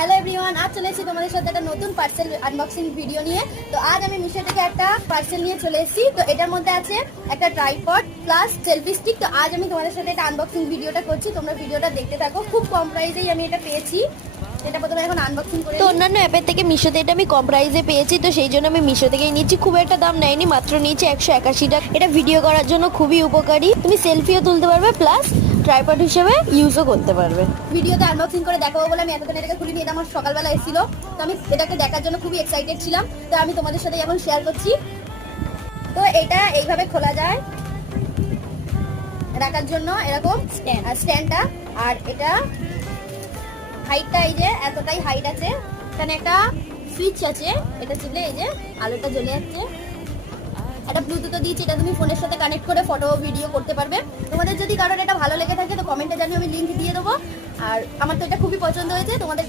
Hello everyone, আজ চলে এসেছি তোমাদের সাথে একটা নতুন পার্সেল আনবক্সিং ভিডিও নিয়ে। তো আজ আমি মিশো থেকে একটা পার্সেল নিয়ে চলে এসেছি। তো এটার মধ্যে আছে একটা ট্রাইপড প্লাস সেলফি স্টিক। তো আজ আমি তোমাদের সাথে এটা আনবক্সিং ভিডিওটা করছি, তোমরা ভিডিওটা দেখতে থাকো। খুব কম প্রাইসেই আমি এটা পেয়েছি। এটা প্রথমে এখন আনবক্সিং করে তো অন্যান্য অ্যাপের থেকে মিশোতে এটা আমি কম প্রাইসে পেয়েছি, তো সেই জন্য আমি মিশো থেকেই নিচ্ছি। খুব একটা দাম নেয়নি, মাত্র নিয়েছি 181 টাকা। এটা ভিডিও করার জন্য খুবই উপকারী, তুমি সেলফিও তুলতে পারবে প্লাস ট্রাইপড হিসেবে ইউজও করতে পারবে। ভিডিওতে আনবক্সিং করে দেখাবো বলে আমি এতক্ষণ এটাকে খুলিনি। এটা আমার সকালবেলা এসেছিল, তো আমি এটাকে দেখার জন্য খুবই এক্সাইটেড ছিলাম। তো আমি তোমাদের সাথে এখন শেয়ার করছি। তো এটা এইভাবে খোলা যায় রাখার জন্য, এরকম স্ট্যান্ডটা। আর এটা হাইটটা এই যে এতটাই হাইট আছে। এখানে একটা সুইচ আছে, এটা টিপলে এই যে আলোটা জ্বলে যাচ্ছে। একটা ব্লুটুথও দিয়েছি, এটা তুমি ফোনের সাথে কানেক্ট করে ফটো ভিডিও করতে পারবে। তোমাদের যদি কারোর এটা ভালো লেগে থাকে তো কমেন্টে জানিয়ে আমি লিংক দিয়ে দেবো। আর আমার তো এটা খুবই পছন্দ হয়েছে, তোমাদের